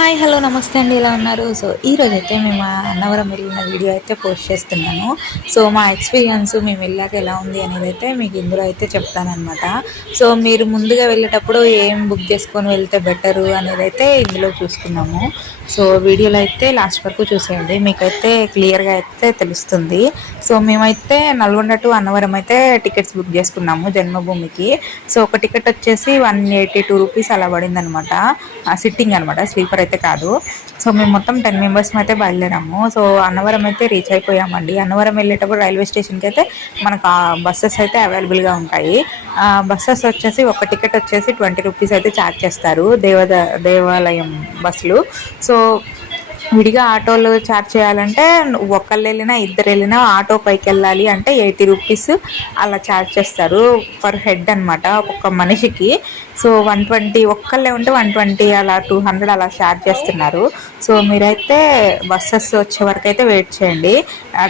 Hi hello నమస్తే అండి, ఎలా ఉన్నారు? సో ఈరోజైతే మేము అన్నవరం వెళ్ళిన వీడియో అయితే పోస్ట్ చేస్తున్నాను. సో మా ఎక్స్పీరియన్స్ మేము వెళ్ళాక ఎలా ఉంది అనేది అయితే మీకు ఇందులో అయితే చెప్తానమాట. సో మీరు ముందుగా వెళ్ళేటప్పుడు ఏం బుక్ చేసుకొని వెళ్తే బెటరు అనేది అయితే ఇందులో చూసుకున్నాము. సో వీడియోలో అయితే లాస్ట్ వరకు చూసేయండి, మీకైతే క్లియర్గా అయితే తెలుస్తుంది. సో మేమైతే నల్గొండ టు అన్నవరం అయితే టికెట్స్ బుక్ చేసుకున్నాము జన్మభూమికి. సో ఒక టికెట్ వచ్చేసి 182 రూపీస్ అలా పడింది అనమాట. సిట్టింగ్ అనమాట, స్లీపర్ అయితే కాదు. సో మేము మొత్తం 10 మెంబర్స్ అయితే బయలుదేరాము. సో అన్నవరం అయితే రీచ్ అయిపోయామండి. అన్నవరం వెళ్ళేటప్పుడు రైల్వే స్టేషన్కి అయితే మనకు బస్సెస్ అయితే అవైలబుల్గా ఉంటాయి. బస్సెస్ వచ్చేసి ఒక టికెట్ వచ్చేసి 20 రూపీస్ అయితే ఛార్జ్ చేస్తారు, దేవాలయం బస్సులు. సో విడిగా ఆటోలు ఛార్జ్ చేయాలంటే ఒకళ్ళు వెళ్ళినా ఇద్దరు వెళ్ళినా ఆటో పైకి వెళ్ళాలి అంటే 80 రూపీస్ అలా ఛార్జ్ చేస్తారు పర్ హెడ్ అనమాట, ఒక్కొక్క మనిషికి. సో 120, ఒక్కళ్ళే ఉంటే 120 అలా 200 అలా ఛార్జ్ చేస్తున్నారు. సో మీరైతే బస్సెస్ వచ్చే వరకు అయితే వెయిట్ చేయండి.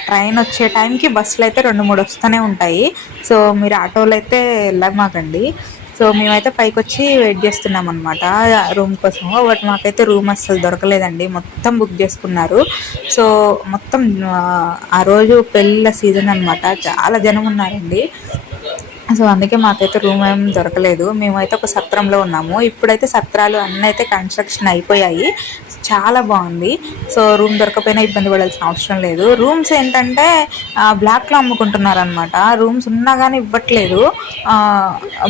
ట్రైన్ వచ్చే టైంకి బస్సులు అయితే 2-3 వస్తూనే ఉంటాయి. సో మీరు ఆటోలు అయితే వెళ్ళమాకండి. సో మేమైతే పైకి వచ్చి వెయిట్ చేస్తున్నాం అనమాట రూమ్ కోసము. బట్ మాకైతే రూమ్ అస్సలు దొరకలేదండి, మొత్తం బుక్ చేసుకున్నారు. సో మొత్తం ఆ రోజు పెళ్ళిళ్ళ సీజన్ అనమాట, చాలా జనం ఉన్నారండి. సో అందుకే మాకైతే రూమ్ ఏం దొరకలేదు. మేమైతే ఒక సత్రంలో ఉన్నాము. ఇప్పుడైతే సత్రాలు అన్నీ అయితే కన్స్ట్రక్షన్ అయిపోయాయి, చాలా బాగుంది. సో రూమ్ దొరకపోయినా ఇబ్బంది పడాల్సిన అవసరం లేదు. రూమ్స్ ఏంటంటే బ్లాక్లో అమ్ముకుంటున్నారు అనమాట. రూమ్స్ ఉన్నా కానీ ఇవ్వట్లేదు,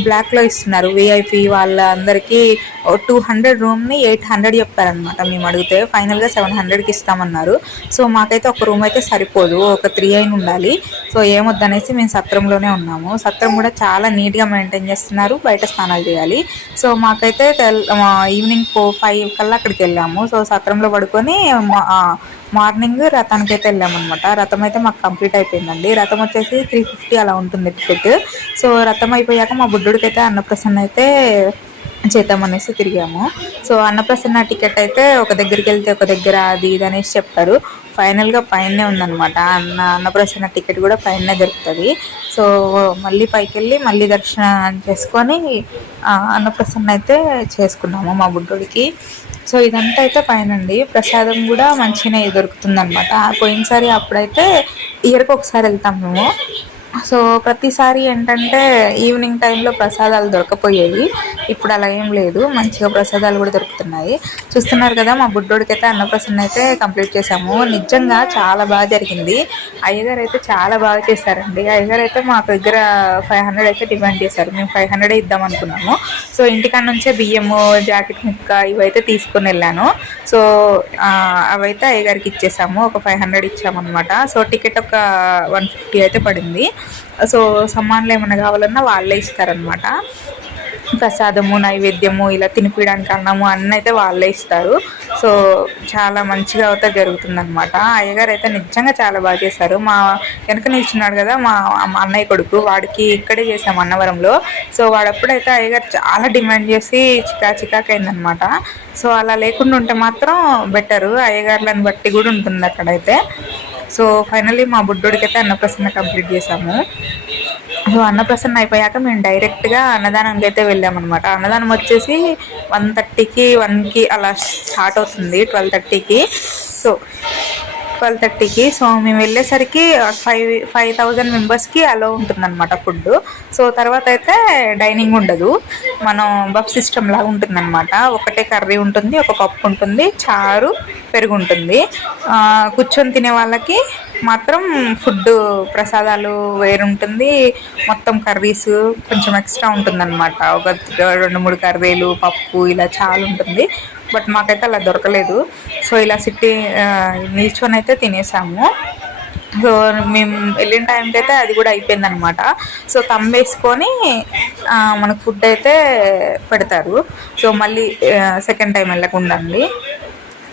బ్లాక్లో ఇస్తున్నారు. విఐపి వాళ్ళందరికీ 200 రూమ్ని 800 చెప్పారనమాట. మేము అడిగితే ఫైనల్గా 700కి ఇస్తామన్నారు. సో మాకైతే ఒక రూమ్ అయితే సరిపోదు, ఒక 3 అయిన ఉండాలి. సో ఏమొద్దనేసి మేము సత్రంలోనే ఉన్నాము. సత్రం కూడా చాలా నీట్గా మెయింటైన్ చేస్తున్నారు, బయట స్నానాలు చేయాలి. సో మాకైతే ఈవినింగ్ 4-5 కల్లా అక్కడికి వెళ్ళాము. సో సత్రంలో పడుకొని మార్నింగ్ రథానికి అయితే వెళ్ళామన్నమాట. రథం అయితే మాకు కంప్లీట్ అయిపోయిందండి. రథం వచ్చేసి 350 అలా ఉంటుంది టికెట్. సో రథం అయిపోయాక మా బుడ్డుడికి అయితే అన్నప్రసన్న అయితే చేద్దామనేసి తిరిగాము. సో అన్నప్రసన్న టికెట్ అయితే ఒక దగ్గరికి వెళ్తే ఒక దగ్గర అది ఇది అనేసి చెప్పారు. ఫైనల్గా పైనే ఉందన్నమాట. అన్నప్రసన్న టికెట్ కూడా పైనే దొరుకుతుంది. సో మళ్ళీ పైకి వెళ్ళి మళ్ళీ దర్శనం చేసుకొని అన్నప్రసన్న అయితే చేసుకున్నాము మా బుడ్డోడికి. సో ఇదంతా అయితే పైనండి. ప్రసాదం కూడా మంచిగానే దొరుకుతుందన్నమాట. పోయినసారి అప్పుడైతే ఇయర్కి ఒకసారి వెళ్తాం మేము. సో ప్రతిసారి ఏంటంటే ఈవినింగ్ టైంలో ప్రసాదాలు దొరకపోయేవి, ఇప్పుడు అలా ఏం లేదు, మంచిగా ప్రసాదాలు కూడా దొరుకుతున్నాయి. చూస్తున్నారు కదా, మా బుడ్డోడికి అయితే అన్నప్రసన్న అయితే కంప్లీట్ చేసాము. నిజంగా చాలా బాగా జరిగింది. అయ్యగారు అయితే చాలా బాగా చేశారండి. అయ్యగారు అయితే మా దగ్గర 500 అయితే డిమాండ్ చేశారు. మేము 500 ఇద్దాం అనుకున్నాము. సో ఇంటికాడ నుంచే బియ్యము, జాకెట్ ముక్క ఇవైతే తీసుకొని వెళ్ళాను. సో అవైతే అయ్యగారికి ఇచ్చేసాము, ఒక 500 ఇచ్చామన్నమాట. సో టికెట్ ఒక 150 అయితే పడింది. సో సమ్మాన్లు ఏమైనా కావాలన్నా వాళ్ళే ఇస్తారనమాట. ప్రసాదము, నైవేద్యము, ఇలా తినిపించడానికి అన్నము అన్నీ అయితే వాళ్ళే ఇస్తారు. సో చాలా మంచిగా అయితే జరుగుతుందనమాట. అయ్యగారు అయితే నిజంగా చాలా బాగా చేశారు. మా వెనక నిల్చున్నాడు కదా మా అన్నయ్య కొడుకు, వాడికి ఇక్కడే చేసాము అన్నవరంలో. సో వాడప్పుడైతే అయ్యగారు చాలా డిమాండ్ చేసి చికాకైందనమాట. సో అలా లేకుండా ఉంటే మాత్రం బెటరు, అయ్యగారులను బట్టి కూడా ఉంటుంది అక్కడైతే. సో ఫైనల్లీ మా బుడ్డోడికి అయితే అన్నప్రసన్న కంప్లీట్ చేసాము. సో అన్నప్రసన్న అయిపోయాక మేము డైరెక్ట్గా అన్నదానానికి అయితే వెళ్ళామన్నమాట. అన్నదానం వచ్చేసి 1:30కి 1కి అలా స్టార్ట్ అవుతుంది, 12:30కి. సో 12:30కి. సో మేము వెళ్ళేసరికి 5,000 మెంబర్స్కి అలో ఉంటుందన్నమాట ఫుడ్. సో తర్వాత అయితే డైనింగ్ ఉండదు, మనం బఫ్ సిస్టమ్ లాగా ఉంటుందన్నమాట. ఒకటే కర్రీ ఉంటుంది, ఒక పప్పు ఉంటుంది, చారు, పెరుగు ఉంటుంది. కూర్చొని తినే వాళ్ళకి మాత్రం ఫుడ్ ప్రసాదాలు వేరుంటుంది, మొత్తం కర్రీస్ కొంచెం ఎక్స్ట్రా ఉంటుందన్నమాట. ఒక 2-3 కర్రీలు, పప్పు ఇలా చాలా ఉంటుంది. బట్ మాకైతే అలా దొరకలేదు. సో ఇలా నిల్చొని అయితే తినేసాము. సో మేము వెళ్ళిన టైంకి అయితే అది కూడా అయిపోయిందనమాట. సో వేసుకొని మనకు ఫుడ్ అయితే పెడతారు. సో మళ్ళీ సెకండ్ టైం వెళ్ళకుండా అండి.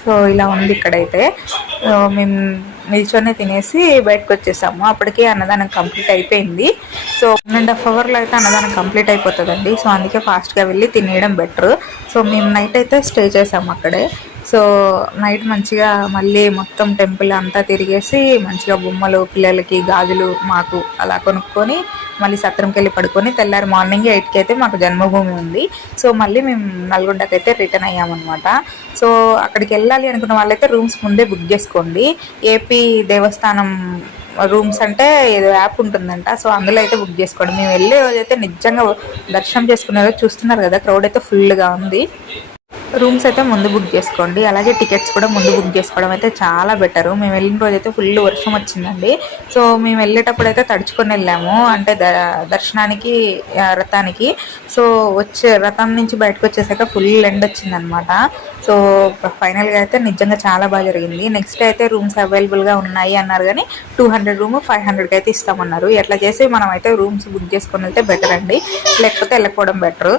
సో ఇలా ఉంది ఇక్కడైతే. మేము నిల్చొని తినేసి బయటకు వచ్చేసాము. అప్పటికే అన్నదానం కంప్లీట్ అయిపోయింది. సో 1.5 అవర్లో అయితే అన్నదానం కంప్లీట్ అయిపోతుందండి. సో అందుకే ఫాస్ట్గా వెళ్ళి తినేయడం బెటర్. సో మేము నైట్ అయితే స్టే చేసాము అక్కడే. సో నైట్ మంచిగా మళ్ళీ మొత్తం టెంపుల్ అంతా తిరిగేసి మంచిగా బొమ్మలు పిల్లలకి గాజులు మాకు అలా కొనుక్కొని మళ్ళీ సత్రంకి వెళ్ళి పడుకొని తెల్లారి మార్నింగ్ 8కి అయితే మాకు జన్మభూమి ఉంది. సో మళ్ళీ మేము నల్గొండకి అయితే రిటర్న్ అయ్యామన్నమాట. సో అక్కడికి వెళ్ళాలి అనుకున్న వాళ్ళైతే రూమ్స్ ముందే బుక్ చేసుకోండి. ఏపీ దేవస్థానం రూమ్స్ అంటే ఏదో యాప్ ఉంటుందంట. సో అందులో అయితే బుక్ చేసుకోండి. మేము వెళ్ళే రోజైతే నిజంగా దర్శనం చేసుకునే రోజు చూస్తున్నారు కదా, క్రౌడ్ అయితే ఫుల్గా ఉంది. రూమ్స్ అయితే ముందు బుక్ చేసుకోండి. అలాగే టికెట్స్ కూడా ముందు బుక్ చేసుకోవడం అయితే చాలా బెటరు. మేము వెళ్ళిన రోజు అయితే ఫుల్ వర్షం వచ్చిందండి. సో మేము వెళ్ళేటప్పుడు అయితే తడుచుకొని వెళ్ళాము, అంటే దర్శనానికి రథానికి. సో రథం నుంచి బయటకు వచ్చేసాక ఫుల్ ఎండ్ వచ్చిందనమాట. సో ఫైనల్గా అయితే నిజంగా చాలా బాగా జరిగింది. నెక్స్ట్ అయితే రూమ్స్ అవైలబుల్గా ఉన్నాయి అన్నారు, కానీ 200 రూమ్ 500కి అయితే ఇస్తామన్నారు. ఎట్లా చేసి మనం అయితే రూమ్స్ బుక్ చేసుకొని వెళ్తే బెటర్ అండి, లేకపోతే వెళ్ళకపోవడం బెటరు.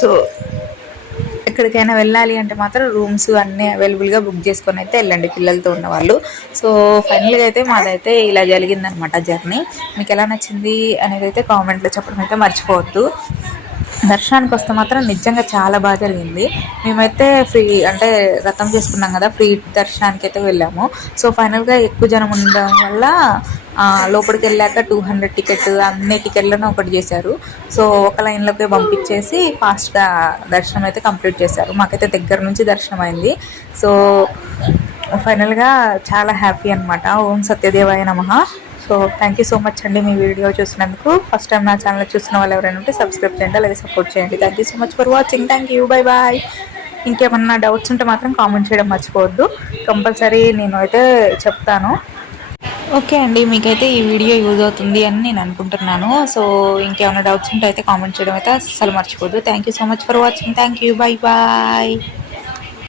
సో ఎక్కడికైనా వెళ్ళాలి అంటే మాత్రం రూమ్స్ అన్నీ అవైలబుల్గా బుక్ చేసుకొని అయితే వెళ్ళండి పిల్లలతో ఉన్నవాళ్ళు. సో ఫైనల్గా అయితే మాదైతే ఇలా జరిగిందనమాట జర్నీ. మీకు ఎలా నచ్చింది అనేది అయితే కామెంట్లో చెప్పడం అయితే మర్చిపోవద్దు. దర్శనానికి వస్తే మాత్రం నిజంగా చాలా బాగా జరిగింది. మేమైతే ఫ్రీ అంటే రథం చేసుకున్నాం కదా, ఫ్రీ దర్శనానికి అయితే వెళ్ళాము. సో ఫైనల్గా ఎక్కువ జనం ఉండడం వల్ల లోపలికి వెళ్ళాక 200 టికెట్ అన్ని టికెట్లను ఒకటి చేశారు. సో ఒక లైన్లోకి పంపించేసి ఫాస్ట్గా దర్శనం అయితే కంప్లీట్ చేశారు. మాకైతే దగ్గర నుంచి దర్శనం అయింది. సో ఫైనల్గా చాలా హ్యాపీ అనమాట. ఓం సత్యదేవాయ నమః. So thank you so much అండి మీ వీడియో చూసినందుకు. ఫస్ట్ టైం నా ఛానల్ చూసిన వాళ్ళు ఎవరైనా ఉంటే సబ్స్క్రైబ్ చేయండి, అలాగే సపోర్ట్ చేయండి. Thank you so much for watching. Thank you, bye bye. ఇంకేమన్నా డౌట్స్ ఉంటే మాత్రం కామెంట్ చేయడం మర్చిపోవద్దు, కంపల్సరీ నేను అయితే చెప్తాను. ఓకే అండి, మీకైతే ఈ వీడియో యూజ్ అవుతుంది అని నేను అనుకుంటున్నాను. సో ఇంకేమైనా డౌట్స్ ఉంటే అయితే కామెంట్ చేయడం అయితే అస్సలు మర్చిపోద్దు. Thank you so much for watching. Thank you, bye bye.